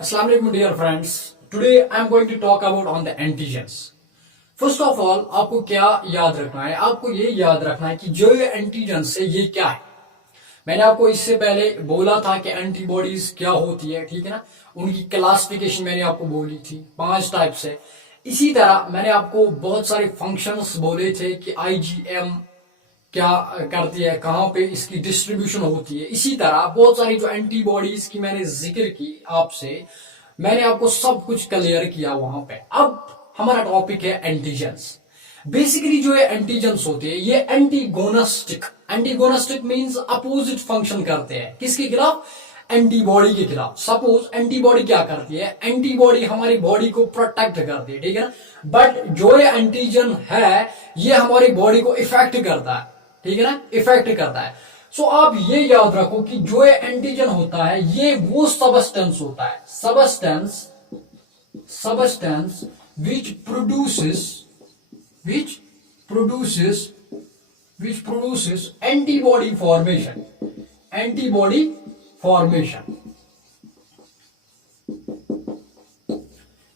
Assalamu alaikum dear friends. Today I am going to talk about on the antigens. First of all आपको क्या याद रखना है? आपको ये याद रखना है कि जो ये एंटीजेंस है ये क्या है। मैंने आपको इससे पहले बोला था कि एंटीबॉडीज क्या होती है, ठीक है ना। उनकी क्लासिफिकेशन मैंने आपको बोली थी 5 टाइप से। इसी तरह मैंने आपको बहुत सारे फंक्शंस बोले थे कि आईजीएम क्या करती है, कहां पे इसकी डिस्ट्रीब्यूशन होती है। इसी तरह बहुत सारी जो एंटीबॉडीज की मैंने जिक्र की आपसे, मैंने आपको सब कुछ क्लियर किया वहां पे। अब हमारा टॉपिक है एंटीजेंस। बेसिकली जो ये एंटीजेंस होते हैं ये एंटीगोनिस्टिक मींस अपोजिट फंक्शन करते हैं। किसके खिलाफ? एंटीबॉडी के खिलाफ। सपोज एंटीबॉडी क्या करती है? एंटीबॉडी हमारी बॉडी को प्रोटेक्ट करती है, ठीक है ना। बट जो ये एंटीजन है ये हमारी बॉडी को इफेक्ट करता है, ठीक है ना, इफेक्ट करता है। सो आप ये याद रखो कि जो ये एंटीजन होता है ये वो सबस्टेंस होता है, substance which produces antibody formation।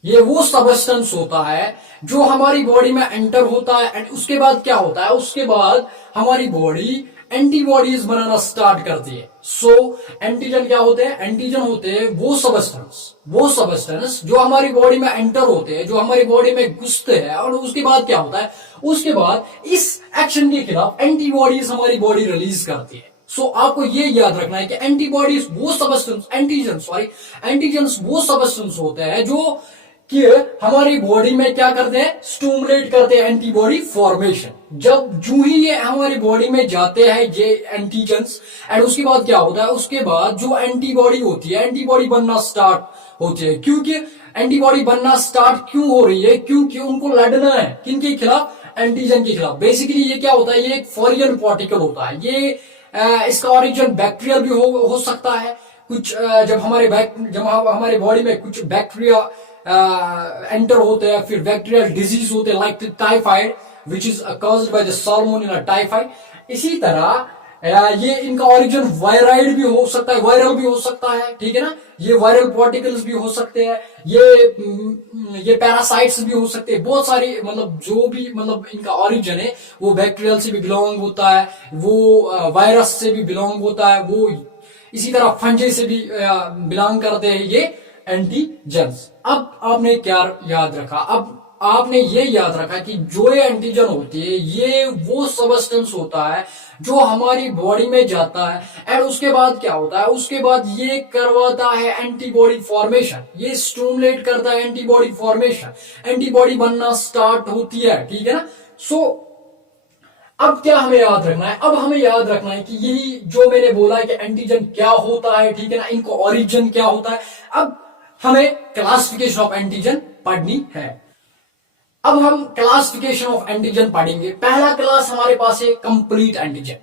ये वो सबस्टेंस होता है जो हमारी बॉडी में एंटर होता है एंड उसके बाद क्या होता है, उसके बाद हमारी बॉडी एंटीबॉडीज बनाना स्टार्ट करती है। सो एंटीजन क्या होते हैं? एंटीजन होते हैं वो सबस्टेंस जो हमारी बॉडी में एंटर होते हैं, जो हमारी बॉडी में घुसते हैं और उसके बाद क्या होता है, उसके बाद इस एक्शन के खिलाफ एंटीबॉडीज हमारी बॉडी रिलीज करती है। सो आपको ये याद रखना है कि एंटीबॉडीज वो सबस्टेंस एंटीजन वो सबस्टेंस होते हैं जो कि हमारी बॉडी में क्या करते हैं, स्टिमुलेट करते हैं एंटीबॉडी फॉर्मेशन। जब जू ही ये हमारी बॉडी में जाते हैं ये एंटीजेंस एंड उसके बाद क्या होता है, उसके बाद जो एंटीबॉडी होती है एंटीबॉडी बनना स्टार्ट होती है। क्योंकि एंटीबॉडी बनना स्टार्ट क्यों हो रही है? क्योंकि उनको लड़ना है किनके खिलाफ? एंटीजन के खिलाफ। बेसिकली ये क्या होता है, ये एक फॉरेन पार्टिकल होता है। ये इसका ओरिजिन बैक्टीरियल भी हो सकता है। कुछ जब हमारे बॉडी में कुछ बैक्टीरिया एंटर होते हैं, फिर बैक्टीरियल डिजीज होते हैं like typhoid which is caused by the salmonella typhoid. इसी तरह ये इनका ओरिजिन वायराइड भी हो सकता है, वायरल भी हो सकता है, ठीक है ना। ये वायरल पार्टिकल्स भी हो सकते हैं, ये पैरासाइट्स भी हो सकते हैं। बहुत सारी जो भी इनका ओरिजिन है वो बैक्टीरियल से भी बिलोंग होता है, वो वायरस से भी बिलोंग होता है, वो इसी तरह फंजे से भी बिलोंग करते हैं ये एंटीजेंस। अब आपने क्या याद रखा? अब आपने ये याद रखा कि जो ये एंटीजन होती है ये वो सबस्टेंस होता है जो हमारी बॉडी में जाता है एंड उसके बाद क्या होता है, उसके बाद ये करवाता है एंटीबॉडी फॉर्मेशन। ये स्टिमुलेट करता है एंटीबॉडी फॉर्मेशन, एंटीबॉडी बनना स्टार्ट होती है, ठीक है ना। सो अब क्या हमें याद रखना है? अब हमें याद रखना है कि यही जो मैंने बोला है कि एंटीजन क्या होता है, ठीक है ना, इनको ओरिजिन क्या होता है। अब हमें क्लासिफिकेशन ऑफ एंटीजन पढ़नी है। अब हम क्लासिफिकेशन ऑफ एंटीजन पढ़ेंगे। पहला क्लास हमारे पास है कंप्लीट एंटीजन।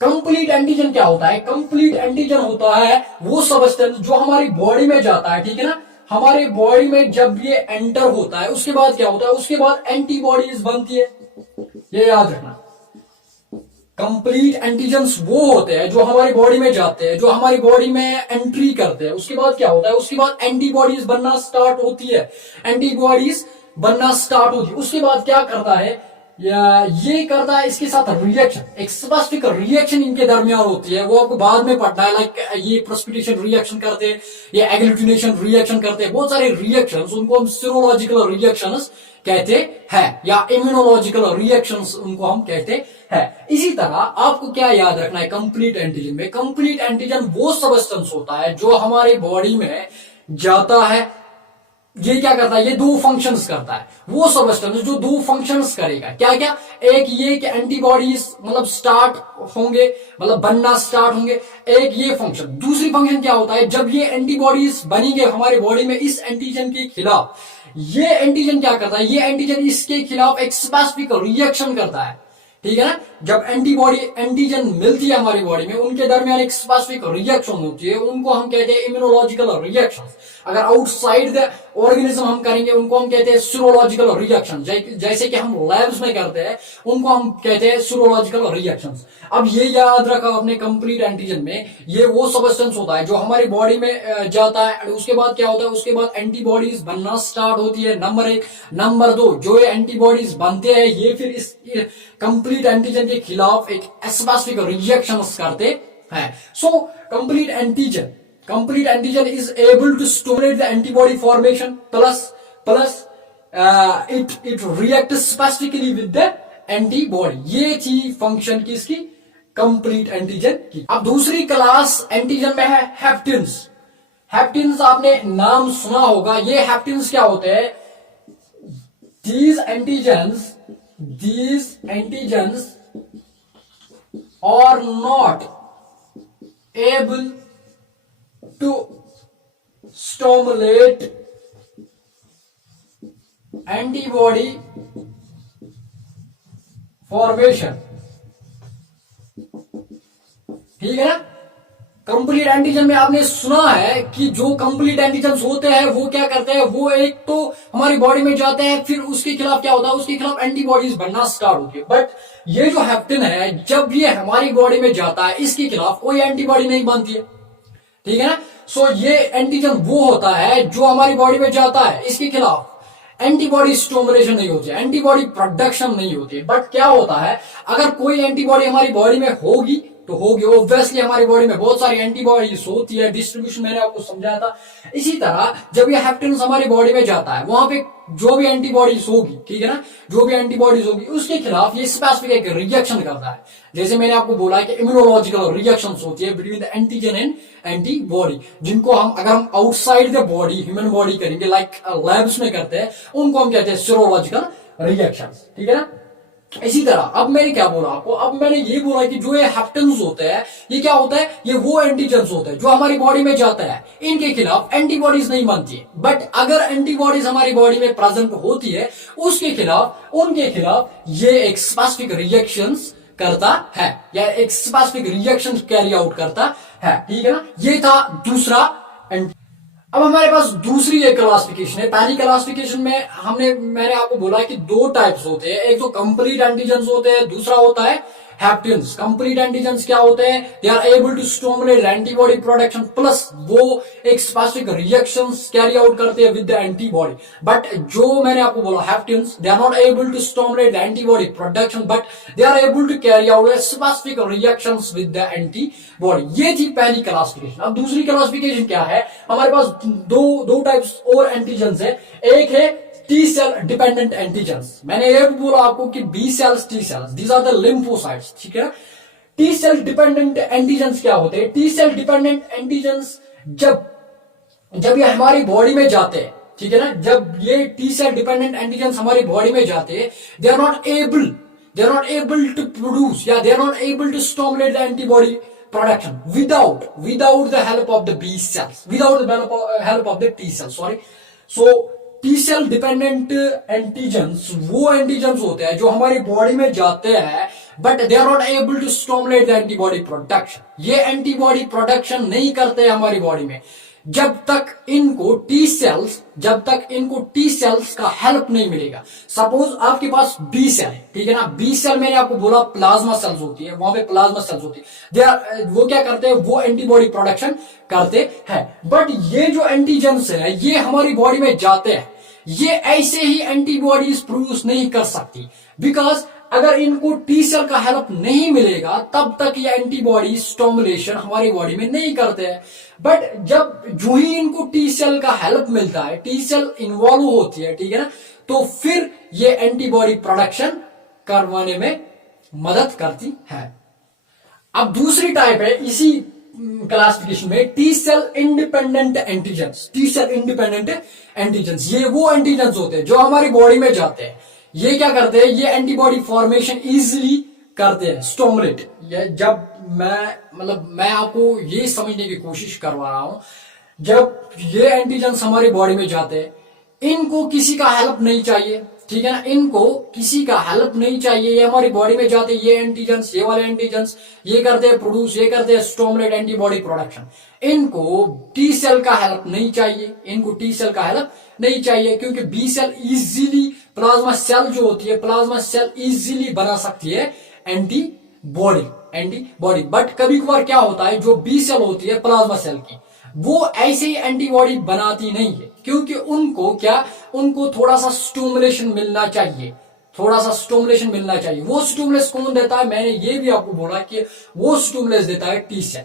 कंप्लीट एंटीजन क्या होता है? कंप्लीट एंटीजन होता है वो सबस्टेंस जो हमारी बॉडी में जाता है, ठीक है ना। हमारी बॉडी में जब ये एंटर होता है उसके बाद क्या होता है, उसके बाद एंटीबॉडीज बनती है। ये याद रखना, कंप्लीट एंटीजेंस वो होते हैं जो हमारी बॉडी में जाते हैं, जो हमारी बॉडी में एंट्री करते हैं। उसके बाद क्या होता है, उसके बाद एंटीबॉडीज बनना स्टार्ट होती है, एंटीबॉडीज बनना स्टार्ट होती है। उसके बाद क्या करता है, ये करता है इसके साथ रिएक्शन, एक स्पेसिफिक रिएक्शन इनके दरमियान होती है, वो आपको बाद में पढ़ना है। लाइक ये प्रेसिपिटेशन रिएक्शन करते हैं, ये एग्लूटिनेशन रिएक्शन करते हैं, बहुत सारे रिएक्शंस, उनको हम सीरोलॉजिकल रिएक्शंस कहते हैं या इम्यूनोलॉजिकल रिएक्शंस उनको हम कहते हैं। इसी तरह आपको क्या याद रखना है कंप्लीट एंटीजन में? कंप्लीट एंटीजन वो सबस्टेंस होता है जो हमारी बॉडी में जाता है। ये क्या करता है, ये दो फंक्शंस करता है। वो सबस्टेंस जो दो फंक्शंस करेगा, क्या क्या? एक ये कि एंटीबॉडीज स्टार्ट होंगे, बनना स्टार्ट होंगे, एक ये फंक्शन। दूसरी फंक्शन क्या होता है, जब ये एंटीबॉडीज बनेंगे हमारी बॉडी में इस एंटीजन के खिलाफ, ये एंटीजन क्या करता है, ये एंटीजन इसके खिलाफ एक स्पेसिफिक रिएक्शन करता है, ठीक है ना। जब एंटीबॉडी एंटीजन मिलती है हमारी बॉडी में, उनके दरमियान एक स्पेसिफिक रिएक्शन होती है, उनको हम कहते हैं इम्यूनोलॉजिकल रिएक्शन। अगर आउटसाइड द ऑर्गेनिज्म हम करेंगे, उनको हम कहते हैं सीरोलॉजिकल रिएक्शन। जैसे कि हम लैब्स में करते हैं, उनको हम कहते हैं सीरोलॉजिकल रिएक्शंस। अब ये याद रखा अपने कंप्लीट एंटीजन में, ये वो सबस्टेंस होता है जो हमारी बॉडी में जाता है। उसके बाद क्या होता है, उसके बाद एंटीबॉडीज बनना स्टार्ट होती है, नंबर 1। नंबर 2, जो ये एंटीबॉडीज बनते हैं, ये फिर इस कंप्लीट एंटीजन के खिलाफ एक स्पेसिफिक रिएक्शन करते हैं। सो complete antigen is able to stimulate the antibody formation plus it reacts specifically with the antibody। ये थी फंक्शन किसकी, कंप्लीट एंटीजन की। अब दूसरी क्लास एंटीजन में है हेप्टिन्स। हेप्टिन्स आपने नाम सुना होगा। ये हेप्टिन्स क्या होते हैं, these antigens are not able to stimulate antibody formation। ठीक है ना। कंप्लीट एंटीजन में आपने सुना है कि जो कंप्लीट एंटीजन होते हैं वो क्या करते हैं, वो एक तो हमारी बॉडी में जाते हैं, फिर उसके खिलाफ क्या होता है, उसके खिलाफ एंटीबॉडीज बनना स्टार्ट होती है। बट ये जो हेप्टिन है, जब ये हमारी बॉडी में जाता है, इसके खिलाफ कोई एंटीबॉडी नहीं बनती है। ठीक है ना। सो ये एंटीजन वो होता है जो हमारी बॉडी में जाता है, इसके खिलाफ एंटीबॉडी स्टिमुलेशन नहीं होती है, एंटीबॉडी प्रोडक्शन नहीं होती है। बट क्या होता है, अगर कोई एंटीबॉडी हमारी बॉडी में होगी तो होगी, ऑब्वियसली हमारी बॉडी में बहुत सारी एंटीबॉडीज होती है, डिस्ट्रीब्यूशन मैंने आपको समझाया था। इसी तरह जब ये हेप्टिन्स हमारी बॉडी में जाता है, वहां पे जो भी एंटीबॉडीज होगी, ठीक है ना, जो भी एंटीबॉडीज होगी, उसके खिलाफ ये स्पेसिफिक एक रिएक्शन करता है। जैसे मैंने आपको बोला कि इम्यूनोलॉजिकल रिएक्शंस होती है between the antigen and antibody, जिनको हम अगर हम outside the body, human body करेंगे, लाइक लैब्स में करते हैं, उनको हम कहते हैं सीरोलॉजिकल रिएक्शंस। ठीक है ना। इसी तरह अब मैंने क्या बोला आपको, अब मैंने ये बोला कि जो ये हेप्टिन्स होते हैं, ये क्या होता है, ये वो एंटीजन्स होते हैं जो हमारी बॉडी में जाता है, इनके खिलाफ एंटीबॉडीज नहीं बनती है। बट अगर एंटीबॉडीज हमारी बॉडी में प्रेजेंट होती है, उसके खिलाफ, उनके खिलाफ ये एक स्पेसिफिक रिएक्शंस करता है, या एक स्पेसिफिक रिएक्शन कैरी आउट करता है। ठीक है ना। ये था दूसरा। अब हमारे पास दूसरी एक क्लासिफिकेशन है। पहली क्लासिफिकेशन में मैंने आपको बोला कि दो टाइप्स होते हैं, एक तो कंप्लीट एंटीजन्स होते हैं, दूसरा होता है हेप्टिन्स। कंप्लीट एंटीजन्स क्या होते हैं, they are able to stimulate antibody production, plus वो एक स्पेसिफिक रिएक्शंस कैरी आउट करते हैं विद द एंटीबॉडी। बट जो मैंने आपको बोला haptens, they are not able to stimulate antibody production, but they are able to carry out specific reactions with the antibody. ये थी पहली क्लासिफिकेशन। अब दूसरी क्लासिफिकेशन क्या है, हमारे पास दो टाइप्स और एंटीजन्स है। एक है टी सेल डिपेंडेंट एंटीजन्स। मैंने ये भी बोला आपको कि B cells, T cells, these are the lymphocytes. ठीक है। टी सेल डिपेंडेंट एंटीजन्स क्या होते हैं, टी सेल डिपेंडेंट एंटीजन्स जब ये हमारी बॉडी में जाते हैं, ठीक है ना, जब ये टी सेल डिपेंडेंट एंटीजन्स हमारी बॉडी में जाते हैं, they are not able to produce, या they are not able to stimulate the antibody production without the help of the B cells, without the help of the T cells, sorry। so T cell dependent antigens वो antigens होते हैं जो हमारी body में जाते हैं, but they are not able to stimulate the antibody production. ये antibody production नहीं करते हमारी बॉडी में जब तक इनको टी सेल्स का हेल्प नहीं मिलेगा। सपोज आपके पास बी सेल है, ठीक है ना, बी सेल मैंने आपको बोला प्लाज्मा सेल्स होती है, वहां पे प्लाज्मा सेल्स होती है, वो क्या करते हैं, वो एंटीबॉडी प्रोडक्शन करते हैं। बट ये जो एंटीजेंस है, ये हमारी बॉडी में जाते हैं, ये ऐसे ही एंटीबॉडीज प्रोड्यूस नहीं कर सकती, बिकॉज अगर इनको टी सेल का हेल्प नहीं मिलेगा तब तक ये एंटीबॉडी स्टिमुलेशन हमारी बॉडी में नहीं करते हैं। बट जो ही इनको टी सेल का हेल्प मिलता है, टी सेल इन्वॉल्व होती है, ठीक है ना, तो फिर ये एंटीबॉडी प्रोडक्शन करवाने में मदद करती है। अब दूसरी टाइप है इसी क्लासिफिकेशन में T cell independent antigens. T cell independent antigens, ये वो एंटीजेंस होते हैं जो हमारी बॉडी में जाते हैं, ये क्या करते हैं, ये एंटीबॉडी फॉर्मेशन इजीली करते हैं, स्टिमुलेट। जब मैं आपको ये समझने की कोशिश करवा रहा हूं, जब ये एंटीजेंस हमारी बॉडी में जाते हैं, इनको किसी का हेल्प नहीं चाहिए, ठीक है ना, इनको किसी का हेल्प नहीं चाहिए, ये हमारी बॉडी में जाते ये एंटीजेंस, ये वाले एंटीजेंस ये करते हैं प्रोड्यूस, ये करते हैं स्टोमलेट एंटीबॉडी प्रोडक्शन। इनको टी सेल का हेल्प नहीं चाहिए, इनको टी सेल का हेल्प नहीं चाहिए, क्योंकि B cell easily plasma cell जो होती है, प्लाज्मा सेल इजीली बना सकती है एंटीबॉडी। बट कभी कभार क्या होता है, जो बी सेल होती है प्लाज्मा सेल की, वो ऐसे ही एंटीबॉडी बनाती नहीं है, क्योंकि उनको थोड़ा सा स्टिमुलेशन मिलना चाहिए, थोड़ा सा स्टिमुलेशन मिलना चाहिए। वो स्टिमुलस कौन देता है, मैंने ये भी आपको बोला कि वो स्टिमुलस देता है टी सेल।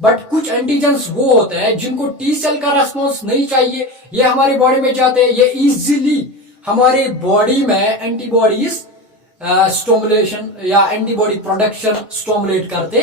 बट कुछ एंटीजेंस वो होते हैं जिनको टी सेल का रेस्पॉन्स नहीं चाहिए, ये हमारी बॉडी में जाते हैं, ये इजीली हमारी बॉडी में एंटीबॉडीज स्टिमुलेशन या एंटीबॉडी प्रोडक्शन स्टिमुलेट करते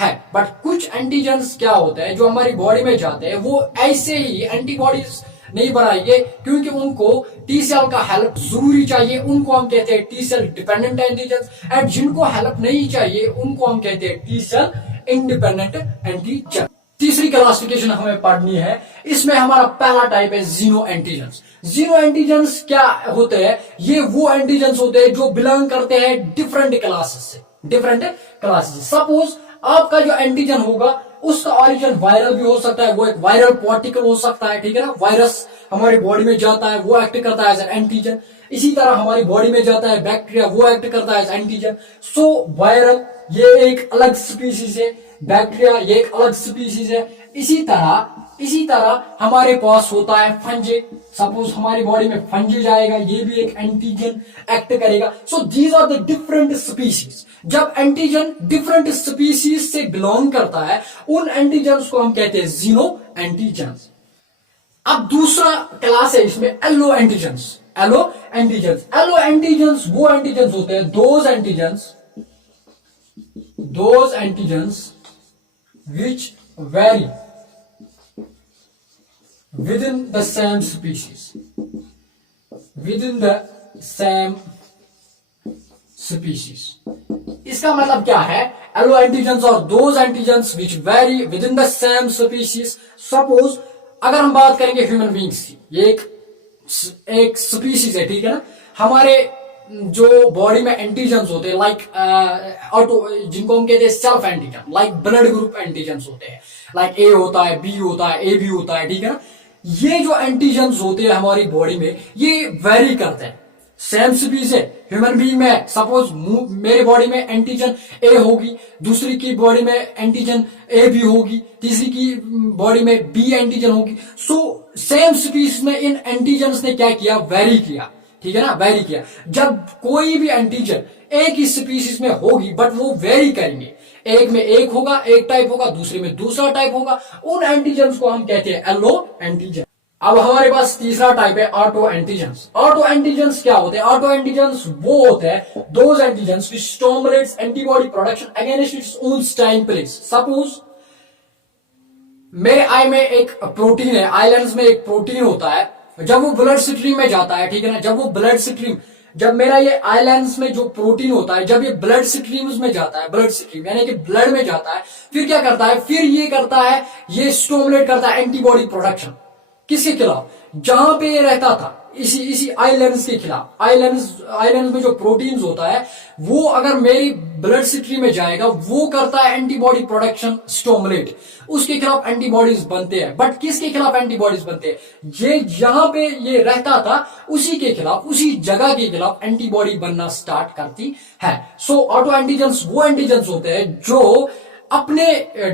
हैं। बट कुछ एंटीजेंस क्या होते हैं जो हमारी बॉडी में जाते हैं, वो ऐसे ही एंटीबॉडीज नहीं बनाएंगे, क्योंकि उनको टी सेल का हेल्प जरूरी चाहिए, उनको हम कहते हैं T cell dependent antigens. And जिनको हेल्प नहीं चाहिए उनको हम कहते हैं टी सेल इंडिपेंडेंट एंटीजन। तीसरी क्लासिफिकेशन हमें पढ़नी है, इसमें हमारा पहला टाइप है जीनो एंटीजेंस। जीनो एंटीजेंस क्या होते हैं, ये वो एंटीजेंस होते हैं जो बिलोंग करते हैं डिफरेंट क्लासेस से, डिफरेंट क्लासेस। सपोज आपका जो एंटीजन होगा उसका ऑरिजिन वायरल भी हो सकता है, वो एक वायरल पार्टिकल हो सकता है, ठीक है ना, वायरस हमारी बॉडी में जाता है, वो एक्ट करता है एज एन एंटीजन। इसी तरह हमारी बॉडी में जाता है बैक्टीरिया, वो एक्ट करता है एज एंटीजन। सो वायरल ये एक अलग स्पीसीज है, बैक्टीरिया ये एक अलग स्पीसीज है। इसी तरह हमारे पास होता है फंजे। सपोज हमारी बॉडी में फंजे जाएगा, ये भी एक एंटीजन एक्ट करेगा। So these are the different species. जब एंटीजन डिफरेंट स्पीसीज से बिलोंग करता है, उन एंटीजन्स को हम कहते हैं जीनो एंटीजन्स। अब दूसरा क्लास है इसमें एलो एंटीजन्स। एलो एंटीजन्स वो एंटीजन्स होते हैं, those antigens which vary within the same species, इसका मतलब क्या है, एलो एंटीजेंस और those antigens which very with in the same species. Suppose अगर हम बात करेंगे ह्यूमन बींग्स की, ये एक स्पीशीज है, ठीक है ना। हमारे जो बॉडी में एंटीजेंस होते हैं लाइक ऑटो, जिनको हम कहते हैं self antigen, like blood group antigens होते हैं, लाइक ए होता है, बी होता है, ए बी होता है, ठीक है ना। ये जो एंटीजेंस होते हैं हमारी बॉडी में, ये वेरी करते हैं। सेम स्पीशीज है, ह्यूमन बीइंग में सपोज मेरे बॉडी में एंटीजन ए होगी, दूसरी की बॉडी में एंटीजन ए बी होगी, तीसरी की बॉडी में बी एंटीजन होगी। सो सेम स्पीशीज में इन एंटीजन्स ने क्या किया, वेरी किया, ठीक है ना, वेरी किया। जब कोई भी एंटीजन एक ही स्पीशीज में होगी बट वो वेरी करेंगे, एक में एक होगा, एक टाइप होगा, दूसरे में दूसरा टाइप होगा, उन एंटीजन्स को हम कहते हैं एलो एंटीजन। अब हमारे पास तीसरा टाइप है ऑटो एंटीजेंस। ऑटो एंटीजेंस क्या होते हैं, ऑटो एंटीजेंस वो होते हैं those antigens which stimulates antibody production against its own time place. Suppose मेरे आई में एक प्रोटीन है, आई लेंस में एक प्रोटीन होता है, जब वो ब्लड स्ट्रीम में जाता है, ठीक है ना, जब मेरा ये आई लेंस में जो प्रोटीन होता है, जब ये ब्लड स्ट्रीम्स में जाता है, ब्लड स्ट्रीम यानी कि ब्लड में जाता है, फिर क्या करता है, ये स्टिमुलेट करता है एंटीबॉडी प्रोडक्शन। किसके खिलाफ, जहां पे ये रहता था, इसी आई लेंस के खिलाफ। आई लेंस में जो प्रोटीन्स होता है, वो अगर मेरी ब्लड स्ट्रीम में जाएगा, वो करता है एंटीबॉडी प्रोडक्शन स्टिमुलेट, उसके खिलाफ एंटीबॉडीज बनते हैं। बट किसके खिलाफ एंटीबॉडीज बनते हैं, ये जहां पे ये रहता था उसी के खिलाफ, उसी जगह के खिलाफ एंटीबॉडी बनना स्टार्ट करती है। सो ऑटो एंटीजेंस वो एंटीजेंस होते हैं जो अपने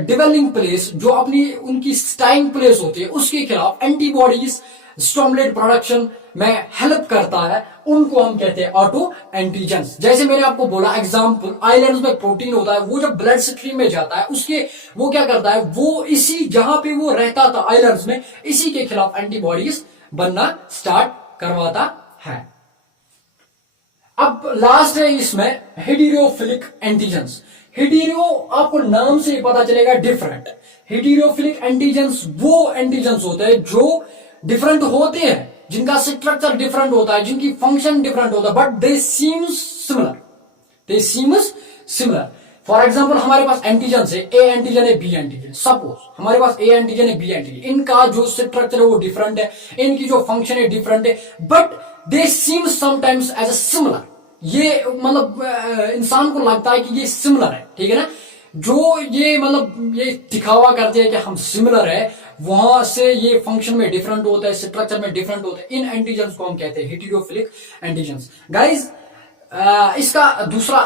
डिवेलिंग प्लेस, जो अपनी उनकी स्टाइंग प्लेस होती है, उसके खिलाफ एंटीबॉडीज स्टिमुलेट प्रोडक्शन में हेल्प करता है, उनको हम कहते हैं ऑटो एंटीजेंस। जैसे मैंने आपको बोला एग्जांपल, आई लेंस में प्रोटीन होता है, वो जब ब्लड स्ट्रीम में जाता है, वो क्या करता है, वो इसी जहां पे वो रहता था आई लेंस में, इसी के खिलाफ एंटीबॉडीज बनना स्टार्ट करवाता है। अब लास्ट है इसमें हेटेरोफिलिक एंटीजेंस। हेटेरो आपको नाम से पता चलेगा डिफरेंट। हेटेरोफिलिक एंटीजेंस वो एंटीजेंस होते हैं जो डिफरेंट होते हैं, जिनका स्ट्रक्चर डिफरेंट होता है, जिनकी फंक्शन डिफरेंट होता है, but they seems similar. For example हमारे पास एंटीजन है, ए एंटीजन है, बी एंटीजन, सपोज हमारे पास ए एंटीजन है, बी एंटीजन, इनका जो स्ट्रक्चर है वो डिफरेंट है, इनकी जो फंक्शन है डिफरेंट है, but they seem sometimes as a similar. ये मतलब इंसान को लगता है कि ये सिमिलर है, ठीक है ना। जो ये मतलब ये दिखावा करते हैं कि हम सिमिलर है, वहां से ये फंक्शन में डिफरेंट होता है, स्ट्रक्चर में डिफरेंट होता है। इन एंटीजन्स को हम कहते हैं हेटेरोफिलिक एंटीजन्स। गाइज इसका दूसरा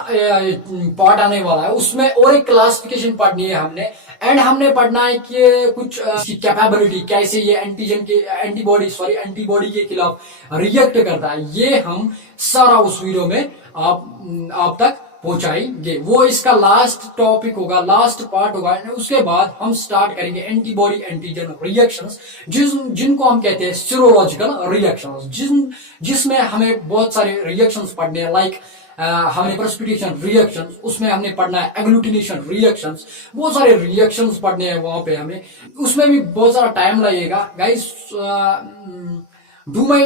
पार्ट आने वाला है, उसमें और एक क्लासिफिकेशन पढ़नी है हमने, एंड हमने पढ़ना है कि कुछ इसकी कैपेबिलिटी, कैसे ये एंटीजन के एंटीबॉडी के खिलाफ रिएक्ट करता है, ये हम सारा उस वीडियो में आप तक पहुंचाएंगे। वो इसका लास्ट टॉपिक होगा, लास्ट पार्ट होगा। उसके बाद हम स्टार्ट करेंगे एंटीबॉडी एंटीजन रिएक्शंस, जिनको हम कहते हैं सीरोलॉजिकल रिएक्शंस, जिसमें हमें बहुत सारे रिएक्शंस पढ़ने हैं। लाइक हमने प्रेसिपिटेशन रिएक्शंस, उसमें हमने पढ़ना है एग्लूटिनेशन रिएक्शंस, बहुत सारे रिएक्शंस पढ़ने हैं वहां पे हमें, उसमें भी बहुत सारा टाइम लगेगा। Guys do my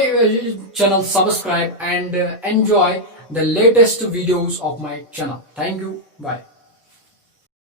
channel subscribe and enjoy the latest videos of my channel. Thank you. Bye.